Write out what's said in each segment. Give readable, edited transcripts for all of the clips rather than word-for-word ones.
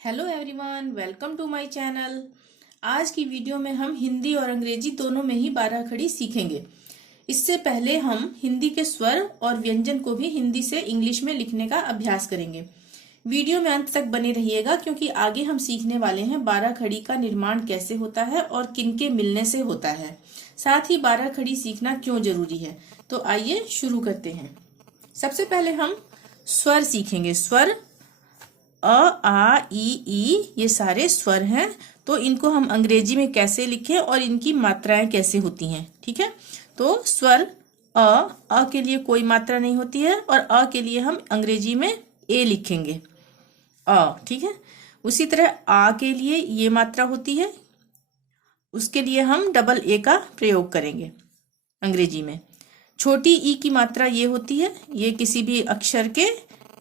Hello everyone, welcome to my channel. आज की video में हम हिंदी और अंग्रेजी दोनों में ही 12 खड़ी सीखेंगे। इससे पहले हम हिंदी के स्वर और व्यंजन को भी हिंदी से इंग्लिश में लिखने का अभ्यास करेंगे। वीडियो में अंत तक बने रहिएगा क्योंकि आगे हम सीखने वाले हैं 12 खड़ी का निर्माण कैसे होता है और किनके मिलने से होता है, साथ ही 12 खड़ी सीखना क्यों जरूरी है। तो आइए शुरू करते हैं। सबसे पहले हम स्वर सीखेंगे। स्वर अ, आ, ई ये सारे स्वर हैं, तो इनको हम अंग्रेजी में कैसे लिखें और इनकी मात्राएं कैसे होती हैं। ठीक है, तो स्वर अ के लिए कोई मात्रा नहीं होती है और अ के लिए हम अंग्रेजी में ए लिखेंगे अ। ठीक है, उसी तरह आ के लिए ये मात्रा होती है, उसके लिए हम डबल ए का प्रयोग करेंगे अंग्रेजी में। छोटी ई की मात्रा ये होती है, ये किसी भी अक्षर के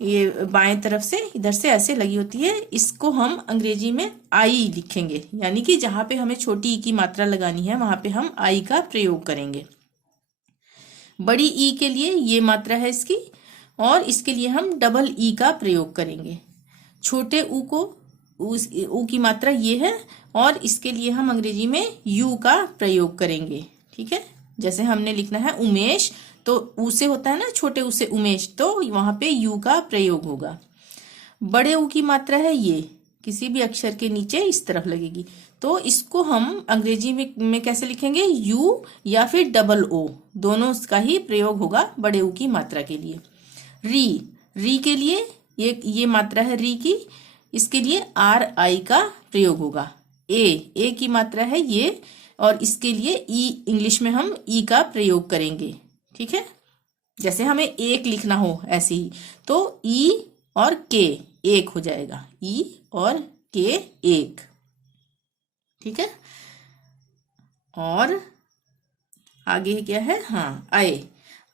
ये बाएं तरफ से इधर से ऐसे लगी होती है, इसको हम अंग्रेजी में आई लिखेंगे, यानी कि जहां पे हमें छोटी ई की मात्रा लगानी है वहां पे हम आई का प्रयोग करेंगे। बड़ी ई के लिए ये मात्रा है इसकी, और इसके लिए हम डबल ई का प्रयोग करेंगे। छोटे ऊ को ऊ की मात्रा ये है, और इसके लिए हम अंग्रेजी में यू का प्रयोग करेंगे। ठीक है, जैसे हमने लिखना है उमेश, तो ऊ से होता है ना छोटे ऊ से उमेश, तो वहां पे यू का प्रयोग होगा। बड़े ऊ की मात्रा है ये, किसी भी अक्षर के नीचे इस तरफ लगेगी, तो इसको हम अंग्रेजी में कैसे लिखेंगे, यू या फिर डबल ओ, दोनों का ही प्रयोग होगा बड़े ऊ की मात्रा के लिए। री के लिए ये मात्रा है री की, इसके लिए आर आई का प्रयोग होगा। ए की मात्रा है ये, और इसके लिए ई इंग्लिश में हम ई का प्रयोग करेंगे। ठीक है, जैसे हमें एक लिखना हो ऐसे ही, तो ई और के एक हो जाएगा, ई और के एक। ठीक है, और आगे क्या है, हाँ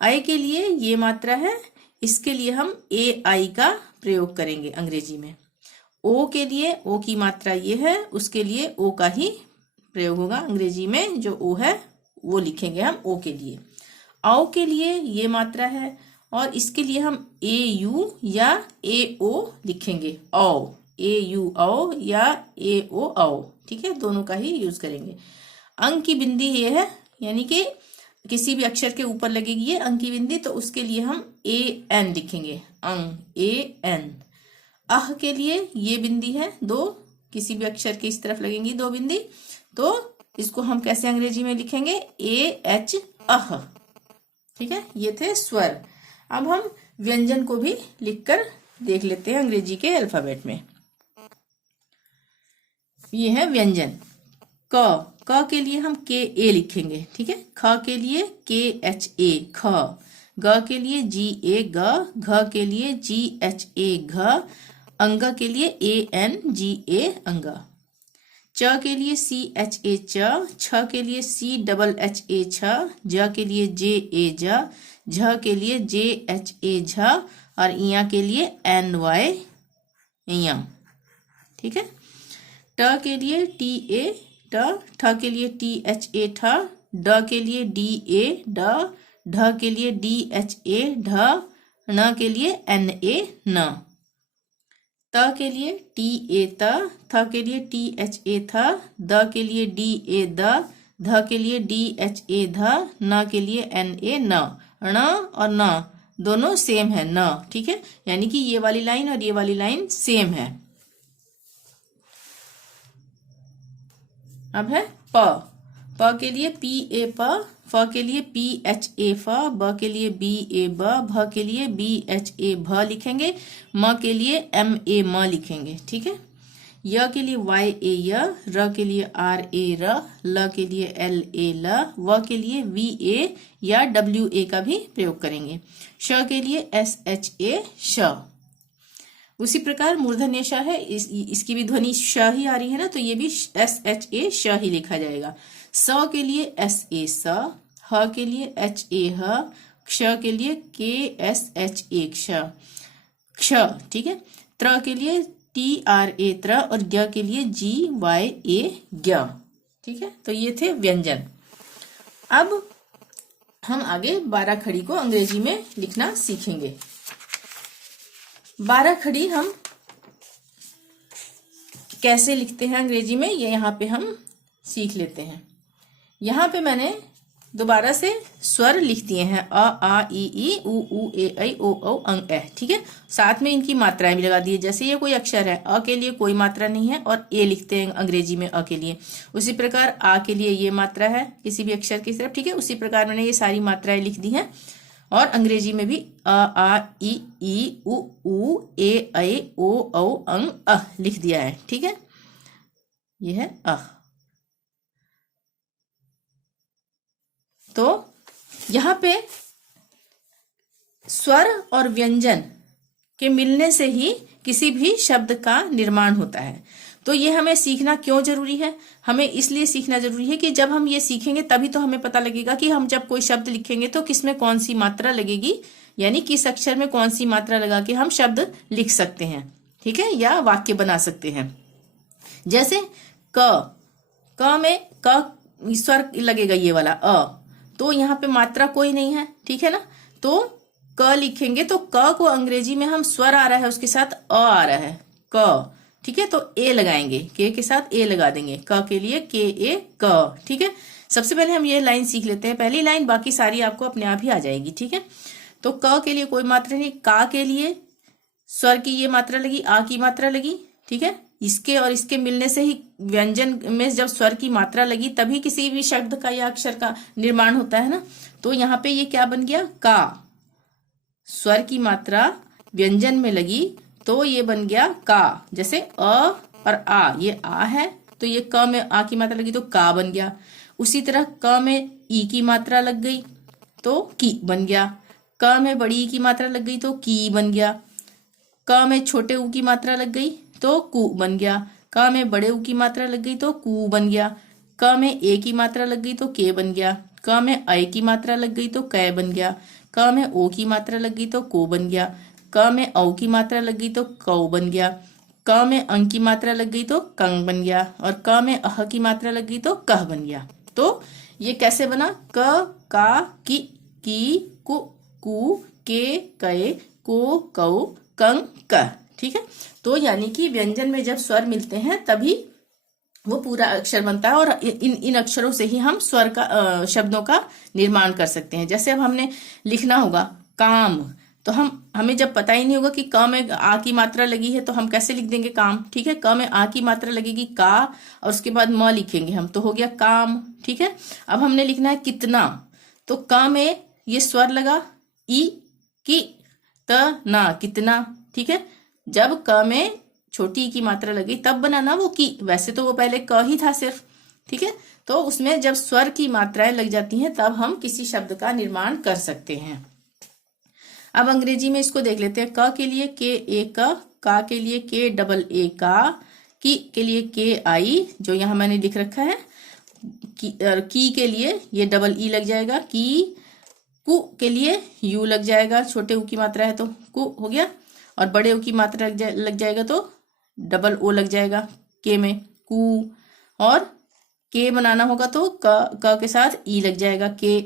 आय के लिए ये मात्रा है, इसके लिए हम ए आई का प्रयोग करेंगे अंग्रेजी में। ओ के लिए ओ की मात्रा ये है, उसके लिए ओ का ही प्रयोग होगा अंग्रेजी में, जो ओ है वो लिखेंगे हम ओ के लिए। आओ के लिए ये मात्रा है, और इसके लिए हम ए यू या ए ओ लिखेंगे, आओ, ए यू आओ या ए ओ आओ। ठीक है, दोनों का ही यूज करेंगे। अंक की बिंदी ये है, यानी कि किसी भी अक्षर के ऊपर लगेगी ये अंक की बिंदी, तो उसके लिए हम ए एन लिखेंगे, अंग, ए एन। अह के लिए ये बिंदी है दो, किसी भी अक्षर के इस तरफ लगेंगी दो बिंदी, तो इसको हम कैसे अंग्रेजी में लिखेंगे, ए एच अह। ठीक है, ये थे स्वर। अब हम व्यंजन को भी लिखकर देख लेते हैं अंग्रेजी के अल्फाबेट में। ये है व्यंजन। क के लिए हम के ए लिखेंगे। ठीक है, ख के लिए के एच ए ख, ग के लिए जी ए ग, घ के लिए जी एच ए घ, अंग के लिए ए एन जी ए अंगा। च के लिए सी एच ए च, छ के लिए सी डबल एच ए छ, ज के लिए जे ए ज, झ के लिए जे एच ए झ, और इया के लिए एन वाई इया। ठीक है, ट के लिए टी ए ट, ठ के लिए टी एच ए ठ, ड के लिए डी ए ड, ढ के लिए डी एच ए ढ, न के लिए एन ए न। त के लिए टी ए त, थ के लिए टी एच ए थ, द के लिए डी ए द, ध के लिए डी एच ए ध, न के लिए एन ए न। ण और न दोनों सेम है न। ठीक है, यानी कि ये वाली लाइन और ये वाली लाइन सेम है। अब है प के लिए पी ए प, फ के लिए पी एच ए फ, ब के लिए बी ए ब, भ के लिए बी एच ए भ लिखेंगे, म के लिए एम ए म लिखेंगे। ठीक है, य के लिए वाई ए य, र के लिए आर ए र, ल के लिए एल ए ल, व के लिए वी ए या डब्ल्यू ए का भी प्रयोग करेंगे। श के लिए एस एच ए श। उसी प्रकार मूर्धन्य श है, इसकी भी ध्वनि श ही आ रही है ना, तो ये भी एस एच ए श ही लिखा जाएगा। स के लिए एस ए स, ह के लिए एच ए ह, क्ष के लिए के एस एच ए क्ष क्ष। ठीक है, त्र के लिए टी आर ए त्र, और ज्ञ के लिए जी वाई ए ज्ञ। ठीक है, तो ये थे व्यंजन। अब हम आगे 12 खड़ी को अंग्रेजी में लिखना सीखेंगे। 12 खड़ी हम कैसे लिखते हैं अंग्रेजी में, ये यहाँ पे हम सीख लेते हैं। यहाँ पे मैंने दोबारा से स्वर लिख दिए हैं, अ आ ई उ ए ऐ ओ औ अंग ए। ठीक है, साथ में इनकी मात्राएं भी लगा दी है। जैसे ये कोई अक्षर है, अ के लिए कोई मात्रा नहीं है और ए लिखते हैं अंग्रेजी में अ के लिए, उसी प्रकार आ के लिए ये मात्रा है किसी भी अक्षर की तरफ। ठीक है, उसी प्रकार मैंने ये सारी मात्राएं लिख दी हैं। और अंग्रेजी में भी अ आ ई उ ए ऐ ओ औ अंग अ लिख दिया है। ठीक है, ये है अ। तो यहाँ पे स्वर और व्यंजन के मिलने से ही किसी भी शब्द का निर्माण होता है। तो ये हमें सीखना क्यों जरूरी है? हमें इसलिए सीखना जरूरी है कि जब हम ये सीखेंगे तभी तो हमें पता लगेगा कि हम जब कोई शब्द लिखेंगे तो किसमें कौन सी मात्रा लगेगी, यानी किस अक्षर में कौन सी मात्रा लगा के हम शब्द लिख सकते हैं। ठीक है, या वाक्य बना सकते हैं। जैसे क में क स्वर लगेगा ये वाला अ, तो यहाँ पे मात्रा कोई नहीं है। ठीक है ना, तो क लिखेंगे तो क को अंग्रेजी में हम स्वर आ रहा है उसके साथ अ आ रहा है क। ठीक है, तो ए लगाएंगे, के साथ ए लगा देंगे, क के लिए के ए क। ठीक है, सबसे पहले हम ये लाइन सीख लेते हैं, पहली लाइन, बाकी सारी आपको अपने आप ही आ जाएगी। ठीक है, तो क के लिए कोई मात्रा नहीं, का के लिए स्वर की ये मात्रा लगी, आ की मात्रा लगी। ठीक है, इसके और इसके मिलने से ही व्यंजन में जब स्वर की मात्रा लगी तभी किसी भी शब्द का या अक्षर का निर्माण होता है ना। तो यहाँ पे ये क्या बन गया, का। स्वर की मात्रा व्यंजन में लगी तो ये बन गया का। जैसे अ और आ, ये आ है तो ये क में आ की मात्रा लगी तो का बन गया। उसी तरह क में ई की मात्रा लग गई तो की बन गया। क में बड़ी ई की मात्रा लग गई तो की बन गया। क में छोटे ऊ की मात्रा लग गई तो कु बन गया। क में बड़े ऊ की मात्रा लग गई तो कु बन गया। क में ए की मात्रा लग गई तो के बन गया। क में ऐ की मात्रा लग गई तो कै बन गया। क में ओ की मात्रा लग गई तो को बन गया। क में औ की मात्रा लग गई तो कौ बन गया। क में अंग की मात्रा लग गई तो कंग बन गया। और क में अह की मात्रा लग गई तो कह बन गया। तो ये कैसे बना, क का की कु कु के कै को कौ कंग क। ठीक है, तो यानी कि व्यंजन में जब स्वर मिलते हैं तभी वो पूरा अक्षर बनता है और इन अक्षरों से ही हम स्वर का शब्दों का निर्माण कर सकते हैं। जैसे अब हमने लिखना होगा काम, तो हमें जब पता ही नहीं होगा कि क में आ की मात्रा लगी है तो हम कैसे लिख देंगे काम। ठीक है, क में आ की मात्रा लगेगी का और उसके बाद म लिखेंगे हम, तो हो गया काम। ठीक है, अब हमने लिखना है कितना, तो क में ये स्वर लगा ई की त ना कितना। ठीक है, जब क में छोटी की मात्रा लगी तब बना ना वो की, वैसे तो वो पहले क ही था सिर्फ। ठीक है, तो उसमें जब स्वर की मात्राएं लग जाती हैं तब हम किसी शब्द का निर्माण कर सकते हैं। अब अंग्रेजी में इसको देख लेते हैं। क के लिए के ए का के लिए के डबल ए का, की के लिए के आई जो यहाँ मैंने लिख रखा है, की के लिए ये डबल ई लग जाएगा, की, कु के लिए यू लग जाएगा, छोटे ऊ की मात्रा है तो कु हो गया, और बड़े ऊ की मात्रा लग जाएगा तो डबल ओ लग जाएगा के में, कु। और के बनाना होगा तो क के साथ ई लग जाएगा, के।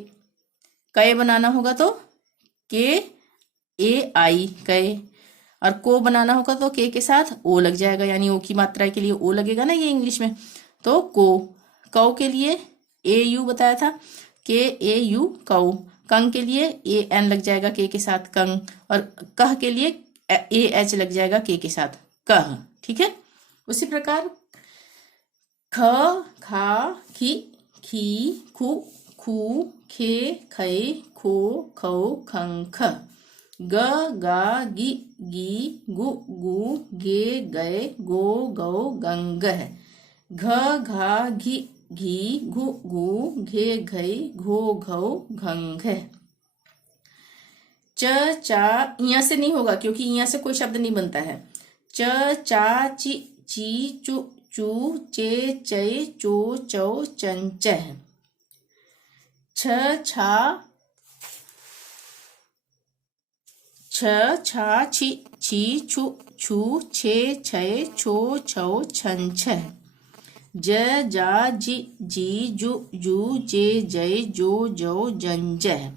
कै बनाना होगा तो के ए आई कै। और को बनाना होगा तो के साथ ओ लग जाएगा, यानी ओ की मात्रा के लिए ओ लगेगा ना ये इंग्लिश में, तो को। कौ के लिए ए यू बताया था, के ए यू कौ। कंग के लिए ए एन लग जाएगा के साथ कंग। और कह के लिए ए एच लग जाएगा के साथ कह। ठीक है, उसी प्रकार ख खा खी खी खु खू खे खे खो खौ खं ख। ग गा गी गी गु गु गे गए गो गौ गंग है। घ घा घी घी घु घू घे घई घो घौ घंग है। च चा इया से नहीं होगा क्योंकि इया से कोई शब्द नहीं बनता है। च चा ची ची चू चू चे चे चो चौ चंच है। छ छा छी छी छु छू छे छे छो छौ छन छ। ज जा जी जी जू जू जे जय जो जौ जंज है।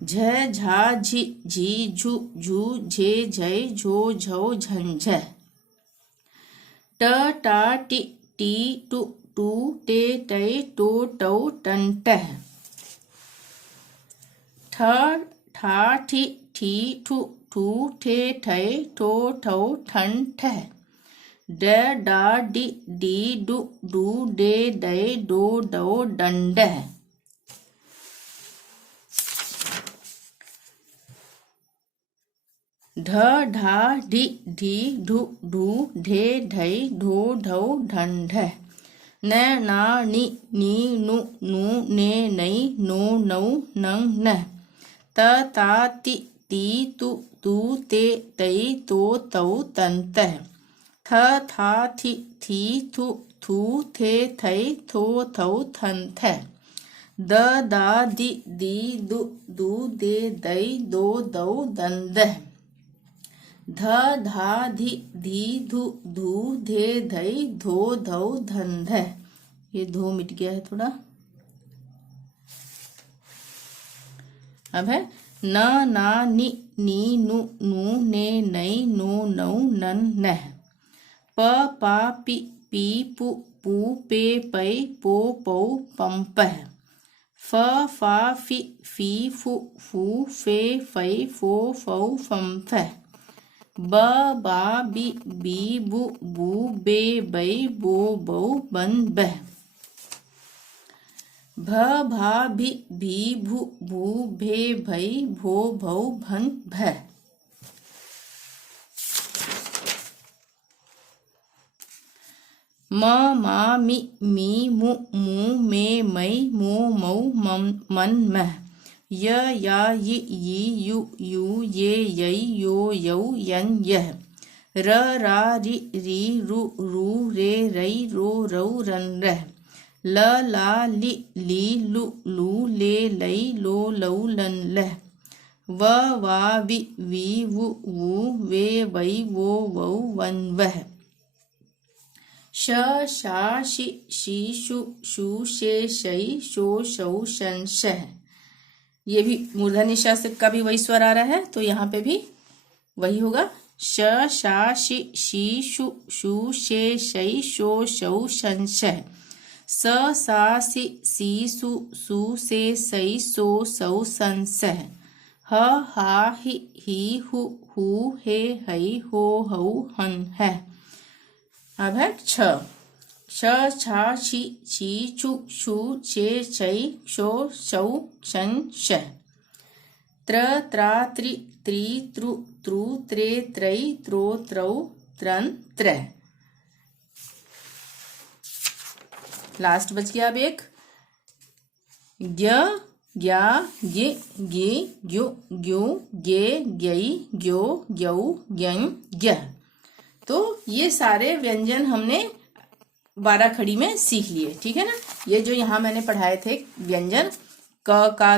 झ झा झी झी झू झू झे झय झो झौ झंझ है। ट टा टी टी टू टू टे टै टो टौ टन टह। ठ ठा ठी ठी ठू ठू ठे ठै ठो ठौ ठन ठह। ड डा डी डी डू डू डे डै डो डौ डन डह। ढ ढा ढी ढी ढू ढू ढे ढै ढो ढौ ढन ढह। न ना नी नी नु नू ने नै नो नौ नं नह। त ता ति ती तु तू ते तै तो तौ तन तह। थ था थि थी थु थू थे थै थो थौ थन थह। द दा दि दी दु दू दे दै दो दौ दन दह। ध धा धी धी धु धू धे धै धो धौ धन धह। ये धो मिट गया है थोड़ा। अब है न ना नि नी नु नू ने नै नो नौ नन नह। प पा पी पी पू पू पे पै पो पौ पम पह। फ फा फी फी फू फू फे फै फो फौ फम फह। ब बा बी बी बू बू बे बै बो बौ बन बह। भ भा भी भी भू भू भे भै भो भौ भन भह। म मा मी मी मु मू मे मै मो मौ मन मह। य या यि यी यु यू ये यै यो यौ यन यह। र रा रि री रु रू रे रै रो रौ रन रह। ल ला लि ली लु लू ले लै लो लौ लन लह। व वा वि वी वु वू वे वै वो वौ वन वह। श शा शि शी शु शू शे शै शो शौ शन शह। ये भी मूर्धन्य श का भी वही स्वर आ रहा है, तो यहाँ पे भी वही होगा। श शा शि शी शु शू शे शै शो शौ शन शह। स सा सि सी सु सू से सै सो सौ सन सह। ह हा हि ही हु हू हे है हो हौ हन है। अब है छ। श छा छी छी छु छू छे छै शो शौ शन शह। त्र त्रा त्रि त्रित्रु त्रु त्रे त्रै त्रो त्रौ त्रन त्रह। लास्ट बच गया अब एक ग्य ग्या गे गे ग्यो ग्यो गे ग्यै ग्यो ग्यौ ग्यं ग्यह। तो ये सारे व्यंजन हमने 12 खड़ी में सीख लिए, ठीक है ना। ये जो यहाँ मैंने पढ़ाए थे व्यंजन क का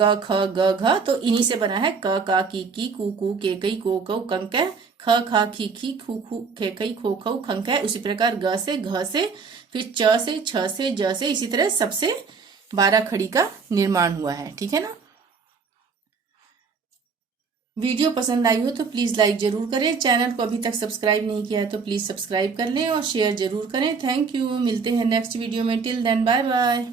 क ख ग घ, तो इन्हीं से बना है। क का की कू कू के कई को कौ कंक है। ख खा खी खी खू खू खे कई खो खौ खंक है। उसी प्रकार ग से घ से, फिर च से छ से ज से, इसी तरह सबसे 12 खड़ी का निर्माण हुआ है, ठीक है ना। वीडियो पसंद आई हो तो प्लीज लाइक जरूर करें। चैनल को अभी तक सब्सक्राइब नहीं किया है तो प्लीज सब्सक्राइब कर लें और शेयर जरूर करें। Thank you. मिलते हैं नेक्स्ट वीडियो में। Till then bye bye.